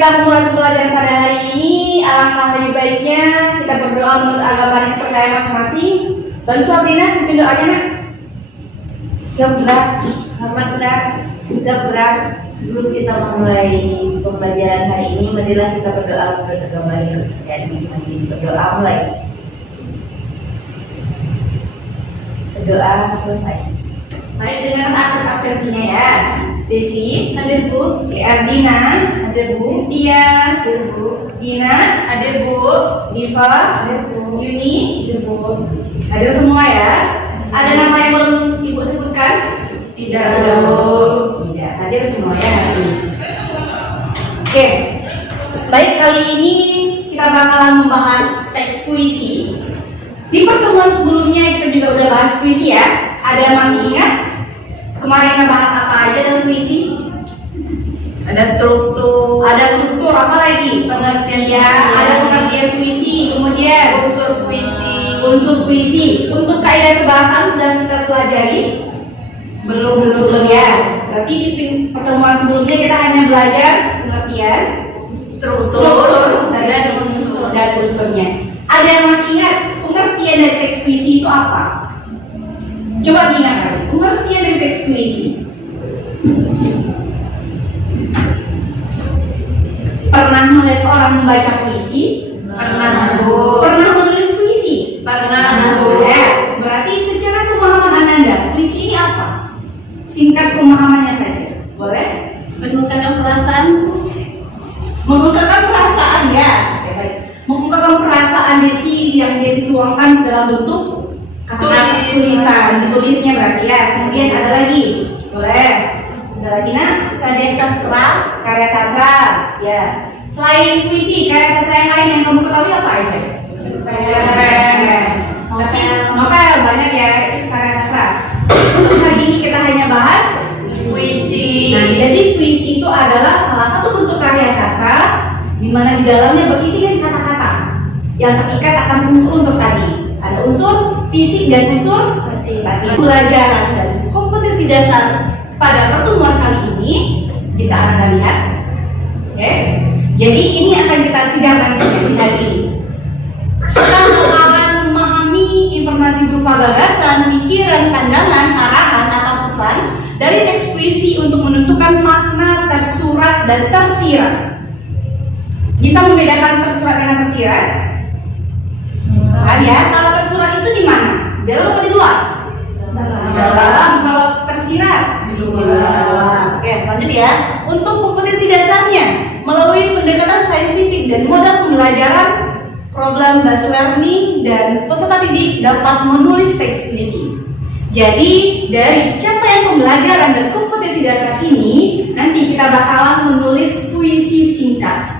kita mulai pelajaran pada hari ini, alangkah lebih baiknya kita berdoa menurut agama yang percaya masing-masing. Bantu Abdina, pimpin doanya nak. Siap berat, hormat berat, juga berat. Sebelum kita memulai pembelajaran hari ini, marilah kita berdoa menurut agama yang percaya masing-masing. Berdoa mulai. Berdoa selesai. Baik, dengan absensinya ya. Desi, hadir Bu. Ardina, hadir Bu. Cynthia, hadir Bu. Dina, hadir Bu. Diva, hadir Bu. Yuni, hadir Bu. Hadir semua ya. Ada nama yang belum Ibu sebutkan? Tidak, Bu. Tidak, hadir semua ya. Oke. Baik, kali ini kita bakalan membahas teks puisi. Di pertemuan sebelumnya kita juga udah bahas puisi ya. Ada yang masih ingat? Kemarin kita bahas apa aja dalam puisi? Ada struktur, Apa lagi? pengertian Ya, ada pengertian puisi, kemudian unsur puisi. unsur puisi. Untuk kaidah kebahasaan sudah kita pelajari? Belum ya. Berarti di pertemuan sebelumnya kita hanya belajar pengertian, struktur dan unsurnya. Ada yang masih ingat pengertian dari teks puisi itu apa? Coba diingat lagi, pengertian dari teks puisi. Pernah melihat orang membaca puisi? Pernah, Bu. Pernah menulis puisi? Pernah, Bu. Ya, berarti secara pemahaman Ananda, puisi ini apa? Singkat pemahamannya saja, boleh? Mengungkapkan perasaan. Mengungkapkan perasaan ya. Oke, baik. Mengungkapkan perasaan Desi yang Desi tuangkan dalam bentuk kata tulisan, ditulisnya berarti ya. Kemudian ada lagi, boleh? Ada lagi nak? Karya sastra. Karya sastra, ya. Selain puisi, karya sastra yang lain yang kamu ketahui apa aja? Novel banyak ya, itu karya sastra. Untuk hari ini kita hanya bahas Puisi. Nah, jadi puisi itu adalah salah satu bentuk karya sastra di mana di dalamnya berisikan kata-kata yang terikat akan unsur-unsur tadi. Ada unsur fisik dan unsur batin. Pelajaran dan kompetensi dasar pada pertemuan kali ini bisa Anda lihat. Oke. Jadi ini akan kita kerjakan di hari ini. Kita bakalan memahami informasi berupa gagasan, pikiran, pandangan, arahan atau pesan dari teks puisi untuk menentukan makna tersurat dan tersirat. Bisa membedakan tersurat dengan tersirat? Nah, ya, kalau tersurat itu di mana? Di dalam atau di luar? Di dalam. Kalau tersirat? Di luar. Oke, lanjut ya. Untuk kompetensi dasarnya, melalui pendekatan saintifik dan modal pembelajaran, problem based learning dan peserta didik dapat menulis teks puisi. Jadi dari capaian pembelajaran dan kompetensi dasar ini, nanti kita bakalan menulis puisi singkat.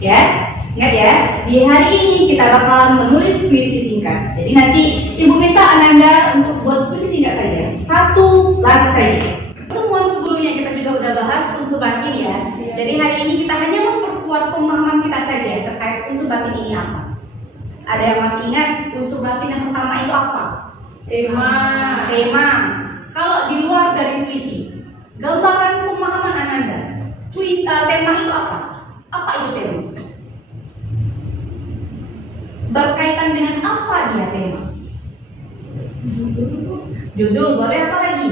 Ya, ingat ya. Di hari ini kita bakalan menulis puisi singkat. Jadi nanti Ibu minta Ananda untuk buat puisi singkat saja. Satu lagu saja. Pertemuan sebelumnya kita juga udah bahas unsur batin ya. Jadi hari ini kita hanya memperkuat pemahaman kita saja terkait unsur batin ini apa. Ada yang masih ingat unsur batin yang pertama itu apa? Tema. Kalau di luar dari puisi, gambaran pemahaman Ananda, tema itu apa? Apa itu tema? Berkaitan dengan apa dia tema? Judul, boleh apa lagi?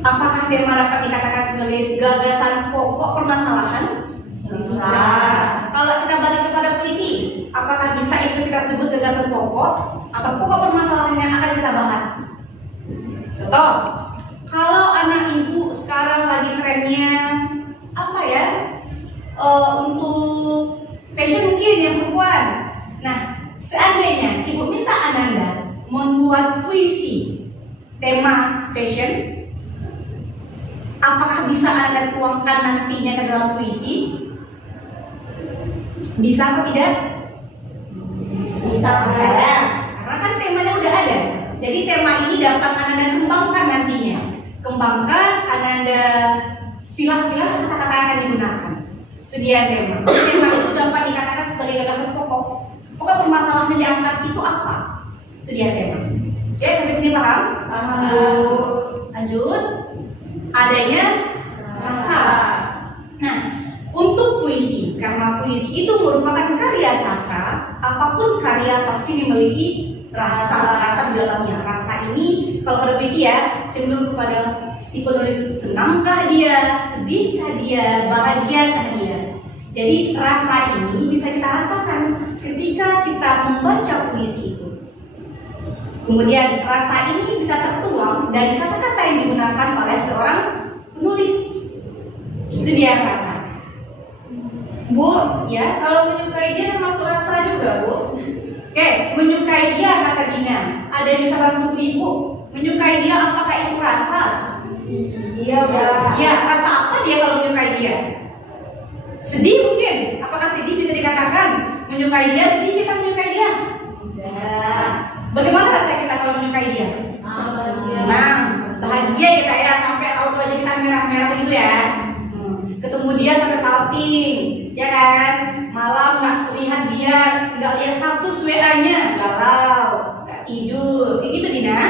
Apakah tema dapat dikatakan sebagai gagasan pokok permasalahan? Bisa. Kalau kita balik kepada puisi, apakah bisa itu kita sebut gagasan pokok atau pokok permasalahan yang akan kita bahas? Contoh, kalau anak ibu sekarang lagi trennya apa ya? Untuk fashion mungkin yang perempuan. Nah, seandainya ibu minta Ananda membuat puisi tema fashion, apakah bisa Anda tuangkan nantinya ke dalam puisi? Bisa atau tidak? Bisa ya. Karena kan temanya udah ada. Jadi tema ini dapat Ananda kembangkan nantinya. Kembangkan, Ananda pilah-pilah kata-kata yang akan digunakan. Itu dia tema. Tema itu dapat dikatakan sebagai gagasan pokok. Pokok permasalahan yang diangkat itu apa? Itu dia tema. Oke, sampai sini paham? Paham. Lanjut. Adanya rasa. Nah, Untuk puisi, karena puisi itu merupakan karya sastra, apapun karya pasti memiliki rasa di dalamnya. Rasa ini kalau pada puisi ya cenderung kepada si penulis, senangkah dia, sedihkah dia, bahagiakah dia. Jadi rasa ini bisa kita rasakan ketika kita membaca puisi itu. Kemudian rasa ini bisa tertuang dari kata-kata yang digunakan oleh seorang penulis. Itu dia rasa. Bu, Ya, kalau menyukai dia termasuk rasa juga, Bu. oke, menyukai dia kata Dina. Ada yang bisa bantu ibu? Menyukai dia apakah itu rasa? Iya, Mbak. Ya, rasa apa dia kalau menyukai dia? Sedih mungkin. Apakah sedih bisa dikatakan? Menyukai dia, sedih kita menyukai dia. Tidak. Bagaimana rasa kita kalau menyukai dia? Senang, bahagia ya kayak sampai auto aja kita merah-merah begitu ya. Ketemu dia sampai salting, ya kan? Malam nggak lihat dia, nggak lihat status WA-nya, galau, nggak tidur, kayak gitu Dina.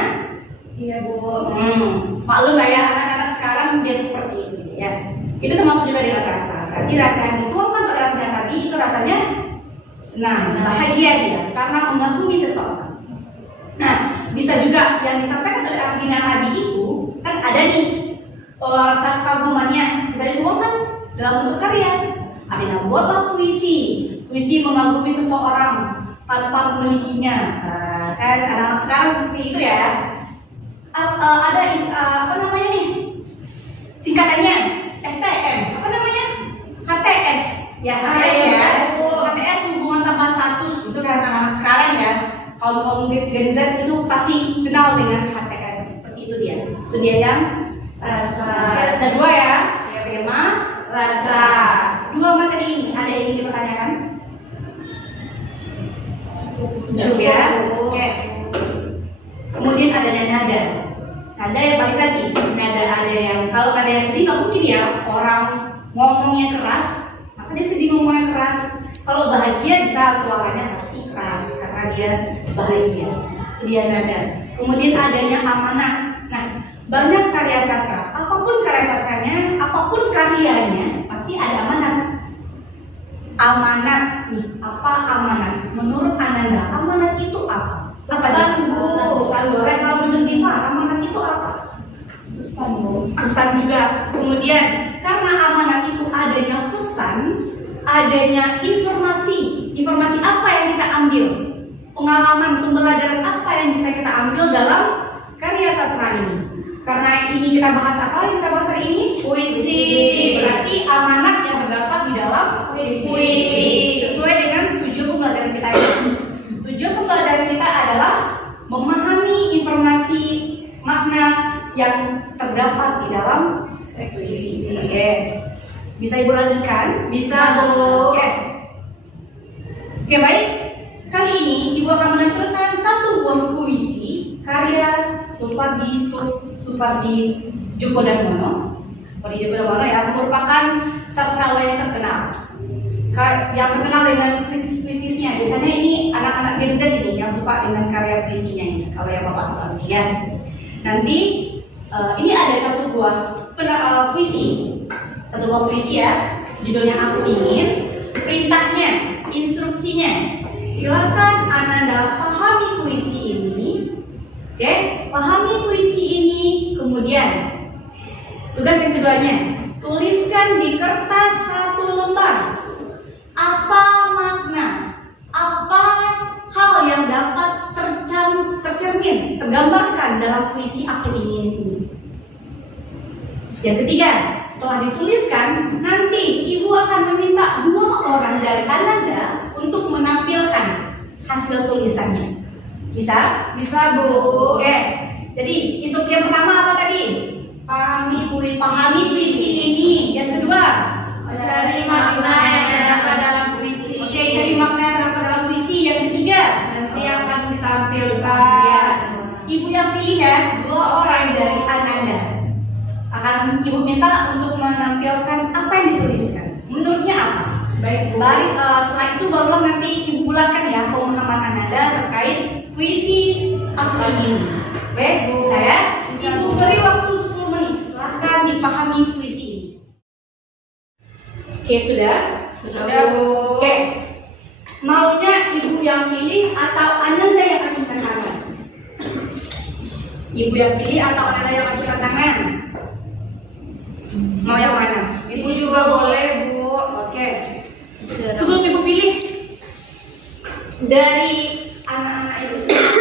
Iya, Bu. Maklum lah ya anak-anak sekarang biasa seperti itu ya. Itu termasuk juga dengan rasa. Berarti rasa yang dituangkan oleh artinya tadi itu rasanya senang, bahagia dia karena mengagumi seseorang. Nah, bisa juga yang disampaikan oleh Ardina tadi itu kan ada nih rasa kagumannya bisa dituangkan dalam bentuk karya. Ardina buatlah puisi, puisi mengagumi seseorang tanpa memilikinya. Nah, kan anak-anak sekarang seperti itu ya. Ada apa namanya nih? Singkatannya STM, apa namanya? HTS. Ya, HTS ya. HTS hubungan tanpa status itu kan anak-anak sekarang ya. Kaum Gen Z itu pasti kenal dengan HTS. Seperti itu dia. Itu dia yang Rasa. ada dua ya. Yang pertama Rasa. dua materi ini ada yang ingin dipertanyakan? Cukup, ya. Bu. Oke. Kemudian adanya nada. Nada yang balik lagi. Nada ada yang kalau nada yang sedih nggak mungkin ya orang ngomongnya keras. Masa dia sedih ngomongnya keras? Kalau bahagia bisa suaranya pasti keras karena dia bahagia. Itu dia nada. Kemudian adanya amanat. Nah, banyak karya sastra. Apapun karya sastranya, apapun karyanya pasti ada amanat. Amanat nih, apa amanat? Menurut Ananda, amanat itu apa? Pesan, Bu. Pesan boleh. Kalau menurut Diva, amanat itu apa? Pesan, Bu. Pesan juga. Kemudian karena amanat itu adanya pesan, adanya informasi. Informasi apa yang kita ambil? Pengalaman, pembelajaran apa yang bisa kita ambil dalam karya sastra ini? Karena ini kita bahas apa yang kita bahas hari ini? Puisi. Berarti amanat yang terdapat di dalam Puisi. sesuai dengan tujuan pembelajaran kita ini. Tujuan pembelajaran kita adalah memahami informasi makna yang terdapat di dalam teks puisi. Oke. Bisa Ibu lanjutkan? Bisa, Bu. Oke. Oke, baik. Kali ini Ibu akan menampilkan satu buah puisi karya Suparji Djokodarmono. Suparji Djokodarmono ya, merupakan sastrawan yang terkenal. Yang terkenal dengan puisi-puisinya. Biasanya ini anak-anak Gen Z ini yang suka dengan karya puisinya ini. Kalau yang Bapak Suparji ya. Nanti ini ada satu buah puisi. Satu buah puisi ya. Judulnya Aku Ingin. Perintahnya, instruksinya. Silakan Ananda pahami puisi ini. Oke, pahami puisi ini. Kemudian tugas yang keduanya, tuliskan di kertas satu lembar apa makna, apa hal yang dapat tercermin, tergambarkan dalam puisi Aku Ingin ini. Yang ketiga, setelah dituliskan, nanti Ibu akan meminta 2 orang dari Ananda untuk menampilkan hasil tulisannya. Bisa? Bisa, Bu. Oke. Jadi instruksi yang pertama apa tadi? Pahami puisi. Pahami puisi ini. Yang kedua, Cari makna yang terdapat dalam puisi. oke, cari makna yang terdapat dalam puisi. Yang ketiga, Nanti akan ditampilkan. kemudian Ibu yang pilih ya, 2 orang dari Ananda. Akan Ibu minta untuk menampilkan apa yang dituliskan. Menurutnya apa? Baik, Bu. Baik, setelah itu barulah nanti Ibu bulatkan ya pemahaman Ananda terkait puisi Aku Ingin. Baik, Bu, saya Ibu beri waktu 10 menit. Silahkan dipahami puisi ini. Oke, sudah? Sudah, Bu. Oke. Maunya ibu yang pilih atau Ananda yang ajukan tangan? Ibu yang pilih atau Ananda yang ajukan tangan? Mau yang mana? Ibu juga boleh, Bu. Oke. Sebelum ibu pilih, dari anak-anak ibu semua,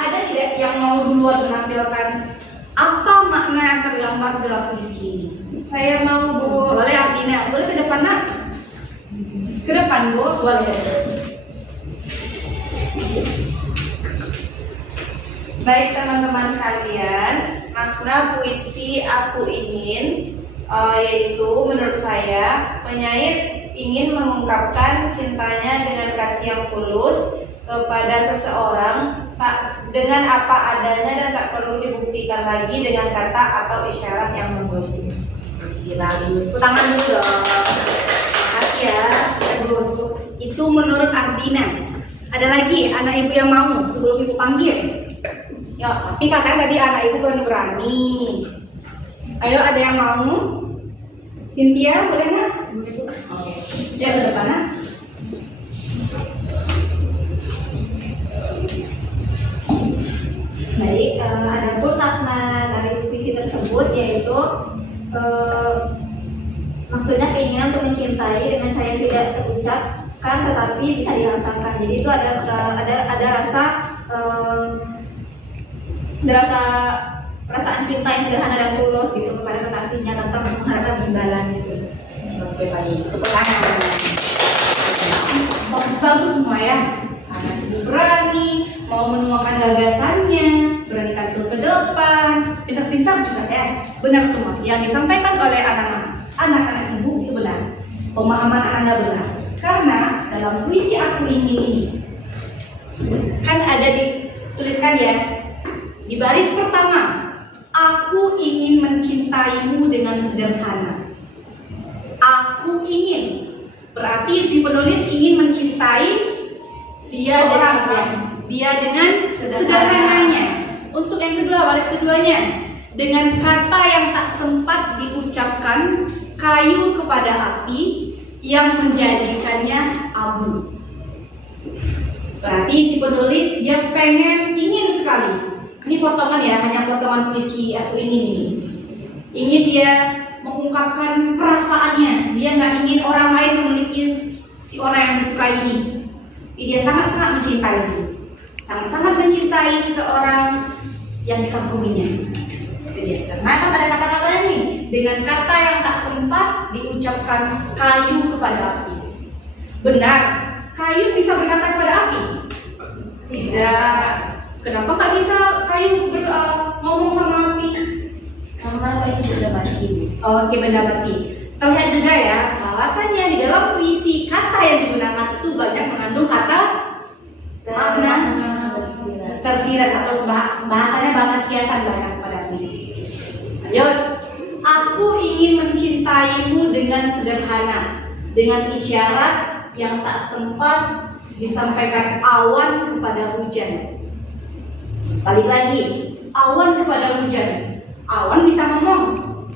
ada tidak yang mau duluan menampilkan apa makna yang tergambar dalam puisi ini? Saya mau, Bu. Boleh Artina, boleh ke depan nak? Ke depan, Bu. Boleh. Baik teman-teman sekalian, makna puisi Aku Ingin yaitu menurut saya penyair ingin mengungkapkan cintanya dengan kasih yang tulus kepada seseorang dengan apa adanya dan tak perlu dibuktikan lagi dengan kata atau isyarat yang membumi. Bagus. Tepuk tangan dulu dong. Makasih ya. Bagus. Itu menurut Artina. Ada lagi anak ibu yang mau sebelum ibu panggil? Ya, tapi katanya tadi anak ibu berani. Ayo, ada yang mau? Cynthia, boleh nggak? Oke. Ya, ke depan nak. Baik, adapun makna dari puisi tersebut yaitu maksudnya keinginan untuk mencintai dengan saya tidak terucapkan tetapi bisa dirasakan. Jadi itu ada rasa perasaan cinta yang sederhana dan tulus gitu kepada kekasihnya tanpa mengharapkan imbalan gitu. Oke, baik. Tepuk tangan. Bagus-bagus semua ya. Anak ibu berani, mau menuangkan gagasannya, berani tampil ke depan, pintar-pintar juga ya. Benar semua. Yang disampaikan oleh anak-anak ibu itu benar. Pemahaman Anda benar. Karena dalam puisi Aku Ingin ini, kan ada dituliskan ya, di baris pertama, aku ingin mencintaimu dengan sederhana. Aku ingin, berarti si penulis ingin mencintai dia dengan sederhananya. Untuk yang kedua, baris keduanya, dengan kata yang tak sempat diucapkan, kayu kepada api yang menjadikannya abu. Berarti si penulis dia ingin sekali. Ini potongan ya, hanya potongan puisi Aku Ingin ini. Ingin dia mengungkapkan perasaannya. Dia nggak ingin orang lain memiliki si orang yang disukai ini. Dia sangat-sangat mencintai dia. Sangat-sangat mencintai seorang yang dikaguminya. Itu dia. Karena kan ada kata-katanya nih, dengan kata yang tak sempat diucapkan, kayu kepada api. Benar, kayu bisa berkata kepada api? Tidak. Kenapa nggak bisa kayu ngomong sama api? Karena itu sudah mati. Oke, benda mati. Terlihat juga ya, bahwasannya di dalam puisi kata yang digunakan itu banyak mengandung kata makna tersirat atau bahasanya bahasa kiasan banyak pada puisi. Lanjut. Aku ingin mencintaimu dengan sederhana, dengan isyarat yang tak sempat disampaikan awan kepada hujan. Balik lagi, awan kepada hujan. Awan bisa ngomong?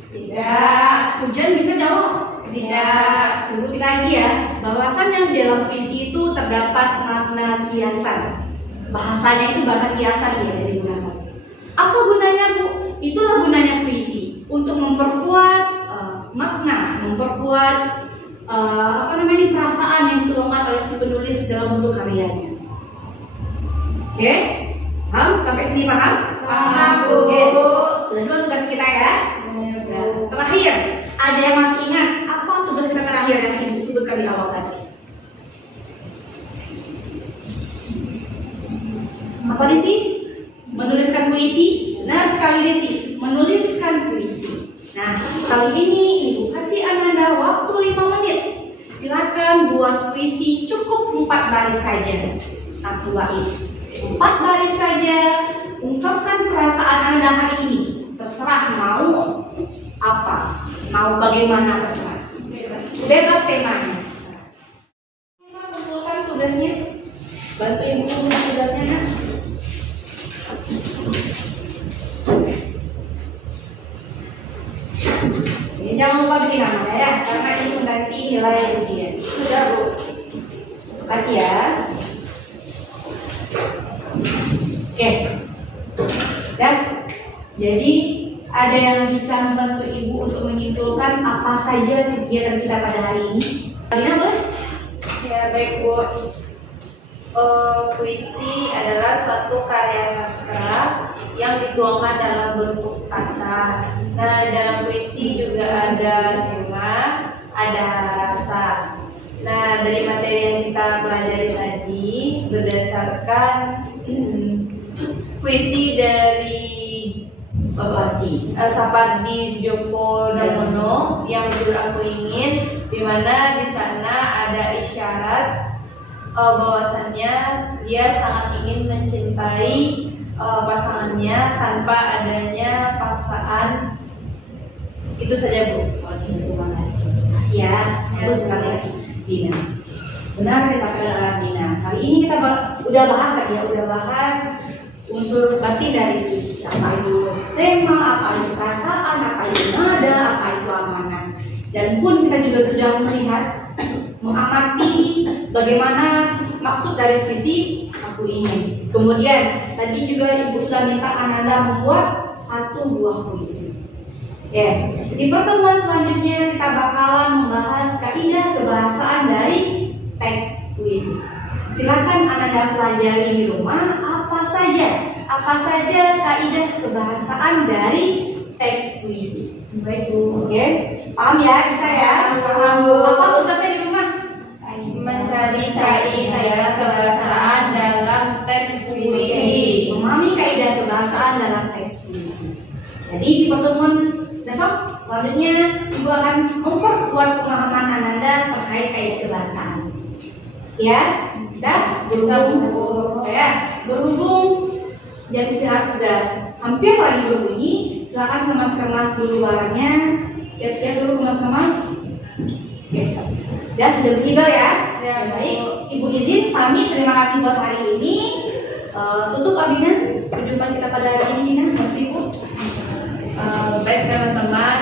Tidak. Hujan bisa jawab? Tidak. Urutin lagi ya, bahwasannya di dalam puisi itu terdapat makna kiasan. Bahasanya itu bahasa kiasan ya yang digunakan. Apa gunanya Bu? Itulah gunanya puisi, untuk memperkuat makna, memperkuat perasaan yang dituangkan oleh si penulis dalam bentuk karyanya. Oke? Paham? Sampai sini paham? Paham, Bu. Oke. Sudah dua tugas kita ya. Terakhir, ada yang masih ingat apa tugas kita terakhir yang Ibu sebutkan di awal tadi? Apa Desi? Menuliskan puisi? Benar sekali Desi, menuliskan puisi. Nah, kali ini Ibu kasih Ananda waktu 5 menit. Silakan buat puisi cukup 4 baris saja. 1 bait. 4 baris saja, ungkapkan perasaan Anda hari ini. Terserah mau apa, mau bagaimana terserah. Bebas temanya. Kumpulkan tugasnya. Bantu Ibu kumpulkan tugasnya nak. Jangan lupa bikin namanya ya, karena ini mengganti nilai ujian. Sudah, Bu. Terima kasih ya. Oke. Dan jadi ada yang bisa membantu Ibu untuk menyimpulkan apa saja kegiatan kita pada hari ini? Kalian boleh? Ya, baik Bu. Puisi adalah suatu karya sastra yang dituangkan dalam bentuk kata. Nah, dalam puisi juga ada tema, ada rasa. Nah, dari materi yang kita pelajari tadi berdasarkan puisi dari Sapardi Djoko Damono yang judul Aku Ingin, di mana di sana ada isyarat bahwasannya dia sangat ingin mencintai pasangannya tanpa adanya paksaan. Itu saja, Bu. Terima kasih. Terima kasih ya. Terus sekali lagi, Dina. Benar disampaikan Dina. Hari ini kita udah bahas tadi ya, udah bahas unsur batin dari puisi. Apa itu tema, apa itu perasaan, apa itu nada, apa itu amanah. Dan pun kita juga sudah melihat, mengamati bagaimana maksud dari puisi Aku Ingin. Kemudian tadi juga Ibu sudah minta Ananda membuat 1 buah puisi. Ya, di pertemuan selanjutnya kita bakalan membahas kaidah kebahasaan dari teks puisi. Silakan Ananda pelajari di rumah apa saja kaidah kebahasaan dari teks puisi. Baik Bu, oke? Paham ya? Bisa ya? Paham, Bu. Apa tugasnya di rumah? Mencari kaidah kebahasaan dalam teks puisi. Memahami kaidah kebahasaan dalam teks puisi. Jadi di pertemuan besok selanjutnya Ibu akan memperkuat pemahaman Ananda terkait kaidah kebahasaan. Ya, bisa? Berhubung, berhubung jam istirahat sudah hampir lagi berbunyi, silakan kemas-kemas dulu barangnya, siap-siap dulu kemas-kemas. Oke. Dan sudah bertiba ya. Ya, baik. Ibu izin pamit. Terima kasih buat hari ini. Tutup Abina. Perjumpaan kita pada hari ini, Dina. Maaf Ibu. Baik teman-teman,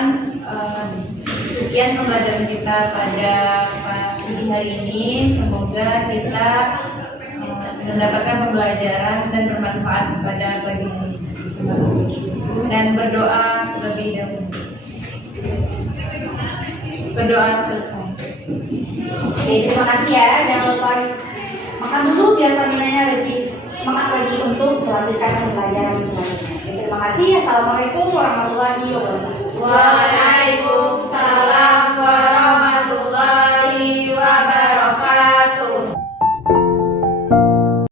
sekian pembelajaran kita pada pagi hari ini. Semoga kita mendapatkan pembelajaran dan bermanfaat pada pagi hari ini. Terima kasih. Dan berdoa lebih dahulu. Berdoa selesai. Oke, terima kasih ya. Jangan lupa makan dulu biar staminanya lebih semangat lagi untuk melanjutkan pembelajaran selanjutnya. Terima kasih. Assalamualaikum warahmatullahi wabarakatuh.